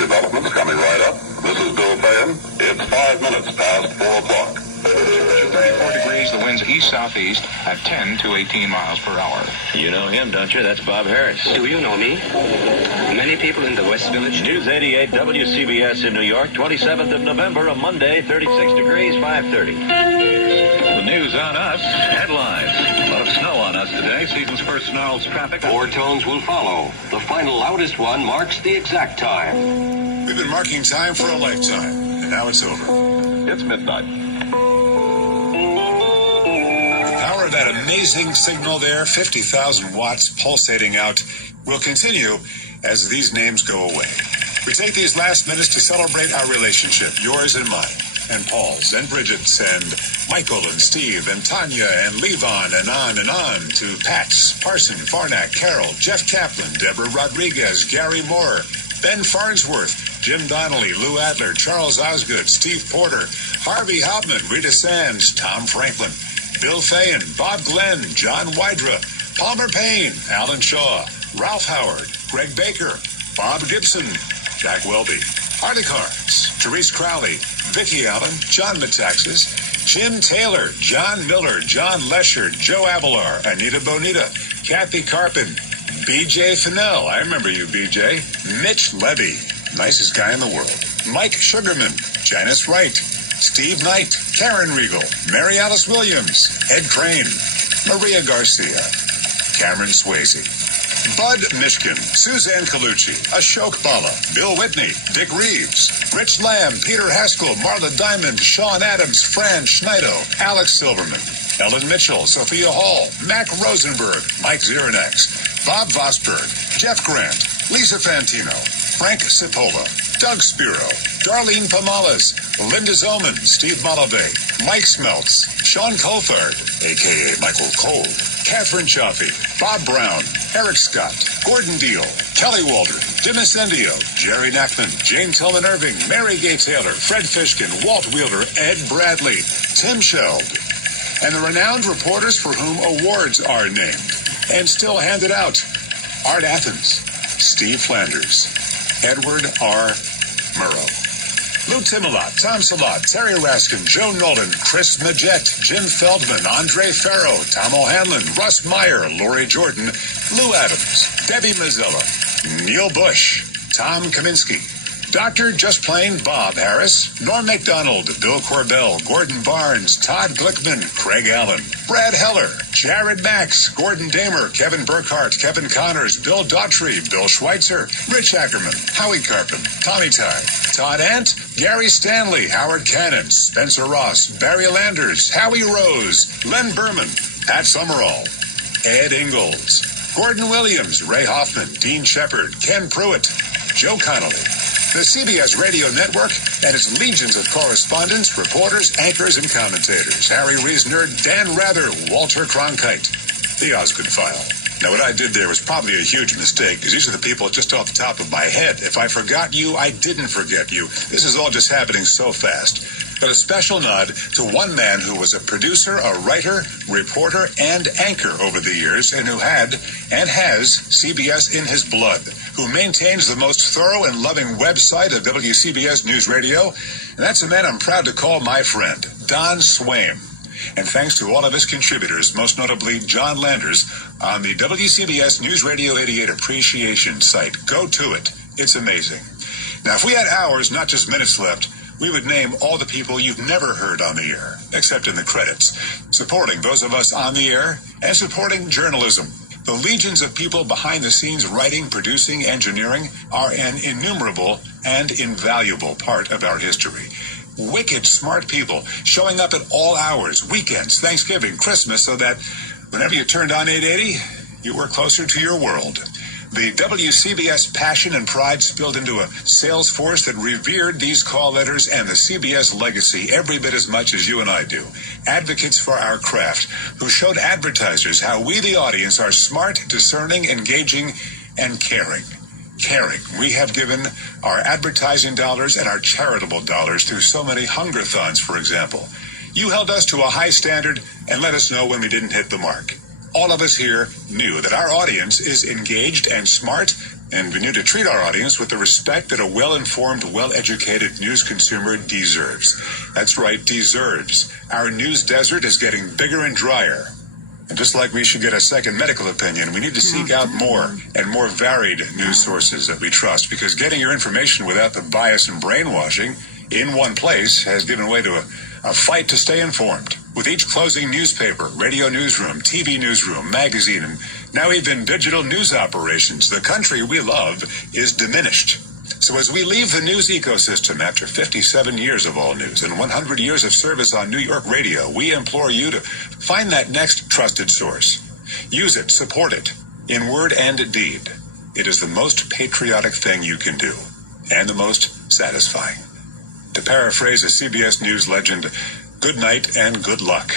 developments coming right up. This is Bill Fayham. It's 5 minutes past 4 o'clock. 34 degrees, the wind's east-southeast at 10 to 18 miles per hour. You know him, don't you? That's Bob Harris. Do you know me? Many people in the West Village. News 88 WCBS in New York, 27th of November, a Monday, 36 degrees, 5:30. The news on us, headlines. A lot of snow on us today. Season's first snarls traffic. 4 tones will follow. The final loudest one marks the exact time. We've been marking time for a lifetime, and now it's over. It's midnight. Power of that amazing signal there, 50,000 watts pulsating out, will continue as these names go away. We take these last minutes to celebrate our relationship, yours and mine, and Paul's, and Bridget's, and Michael, and Steve, and Tanya, and Levon, and on, to Pat's, Parson, Farnack, Carol, Jeff Kaplan, Deborah Rodriguez, Gary Moore, Ben Farnsworth, Jim Donnelly, Lou Adler, Charles Osgood, Steve Porter, Harvey Hauptman, Rita Sands, Tom Franklin, Bill Fayen, Bob Glenn, John Wydra, Palmer Payne, Alan Shaw, Ralph Howard, Greg Baker, Bob Gibson, Jack Welby, Hardy Carnes, Therese Crowley, Vicki Allen, John Metaxas, Jim Taylor, John Miller, John Lesher, Joe Avalar, Anita Bonita, Kathy Carpin, BJ Fennell, I remember you, BJ, Mitch Levy, nicest guy in the world, Mike Sugarman, Janice Wright, Steve Knight, Karen Riegel, Mary Alice Williams, Ed Crane, Maria Garcia, Cameron Swayze, Bud Mishkin, Suzanne Colucci, Ashok Bala, Bill Whitney, Dick Reeves, Rich Lamb, Peter Haskell, Marla Diamond, Sean Adams, Fran Schneido, Alex Silverman, Ellen Mitchell, Sophia Hall, Mac Rosenberg, Mike Zirinax, Bob Vosberg, Jeff Grant, Lisa Fantino, Frank Cipolla, Doug Spiro, Darlene Pomales, Linda Zoman, Steve Malave, Mike Smeltz, Sean Colford, a.k.a. Michael Cole, Catherine Chaffee, Bob Brown, Eric Scott, Gordon Deal, Kelly Waldron, Jim Incendio, Jerry Knackman, Jane Tillman Irving, Mary Gay Taylor, Fred Fishkin, Walt Wheeler, Ed Bradley, Tim Sheld, and the renowned reporters for whom awards are named and still handed out. Art Athens, Steve Flanders, Edward R. Murrow, Lou Timelot, Tom Salat, Terry Raskin, Joe Nolan, Chris Majette, Jim Feldman, Andre Farrow, Tom O'Hanlon, Russ Meyer, Lori Jordan, Lou Adams, Debbie Mazzella, Neil Bush, Tom Kaminsky, Dr. Just Plain Bob Harris, Norm MacDonald, Bill Corbell, Gordon Barnes, Todd Glickman, Craig Allen, Brad Heller, Jared Max, Gordon Damer, Kevin Burkhart, Kevin Connors, Bill Daughtry, Bill Schweitzer, Rich Ackerman, Howie Carpin, Tommy Ty, Todd Ant, Gary Stanley, Howard Cannon, Spencer Ross, Barry Landers, Howie Rose, Len Berman, Pat Summerall, Ed Ingalls, Gordon Williams, Ray Hoffman, Dean Shepard, Ken Pruitt, Joe Connolly, the CBS Radio Network and its legions of correspondents, reporters, anchors, and commentators. Harry Reisner, Dan Rather, Walter Cronkite, the Osgood File. Now, what I did there was probably a huge mistake, because these are the people just off the top of my head. If I forgot you, I didn't forget you. This is all just happening so fast. But a special nod to one man who was a producer, a writer, reporter, and anchor over the years, and who had and has CBS in his blood, who maintains the most thorough and loving website of WCBS Newsradio. And that's a man I'm proud to call my friend, Don Swaim. And thanks to all of his contributors, most notably John Landers, on the WCBS Newsradio 88 Appreciation site. Go to it. It's amazing. Now, if we had hours, not just minutes left, we would name all the people you've never heard on the air, except in the credits, supporting those of us on the air and supporting journalism. The legions of people behind the scenes writing, producing, engineering are an innumerable and invaluable part of our history. Wicked smart people showing up at all hours, weekends, Thanksgiving, Christmas, so that whenever you turned on 880, you were closer to your world. The WCBS passion and pride spilled into a sales force that revered these call letters and the CBS legacy every bit as much as you and I do. Advocates for our craft who showed advertisers how we, the audience, are smart, discerning, engaging, and caring. Caring. We have given our advertising dollars and our charitable dollars through so many hunger-thons, for example. You held us to a high standard and let us know when we didn't hit the mark. All of us here knew that our audience is engaged and smart, and we knew to treat our audience with the respect that a well-informed, well-educated news consumer deserves. That's right, deserves. Our news desert is getting bigger and drier. And just like we should get a second medical opinion, we need to seek out more and more varied news sources that we trust, because getting your information without the bias and brainwashing in one place has given way to a fight to stay informed. With each closing newspaper, radio newsroom, TV newsroom, magazine, and now even digital news operations, the country we love is diminished. So as we leave the news ecosystem after 57 years of all news and 100 years of service on New York radio, we implore you to find that next trusted source. Use it, support it, in word and deed. It is the most patriotic thing you can do, and the most satisfying. To paraphrase a CBS News legend, good night and good luck.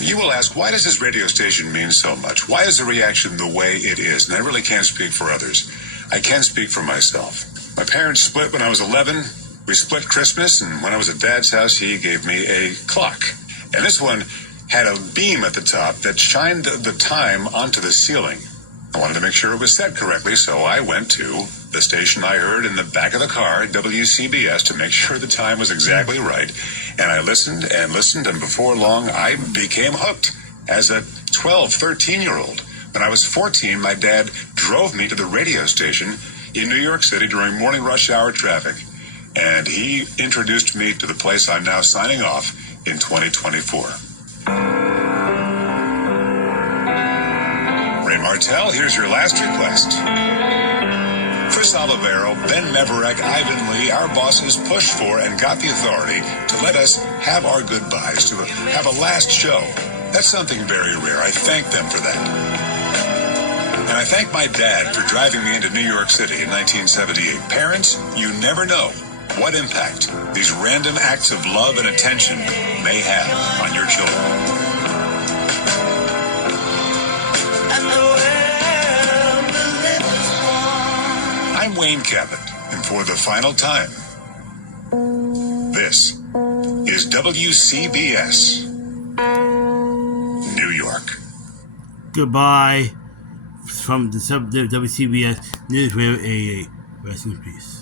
You will ask, why does this radio station mean so much? Why is the reaction the way it is? And I really can't speak for others. I can speak for myself. My parents split when I was 11. We split Christmas, and when I was at Dad's house, he gave me a clock. And this one had a beam at the top that shined the time onto the ceiling. I wanted to make sure it was set correctly, so I went to the station I heard in the back of the car, WCBS, to make sure the time was exactly right. And I listened and listened, and before long, I became hooked as a 12, 13-year-old. When I was 14, my dad drove me to the radio station in New York City during morning rush hour traffic. And he introduced me to the place I'm now signing off in 2024. Ray Martell, here's your last request. Chris Olivero, Ben Meverek, Ivan Lee, our bosses pushed for and got the authority to let us have our goodbyes, to have a last show. That's something very rare. I thank them for that. And I thank my dad for driving me into New York City in 1978. Parents, you never know what impact these random acts of love and attention may have on your children. I'm Wayne Cabot, and for the final time, this is WCBS New York. Goodbye from the WCBS Newsradio AA. Rest in peace.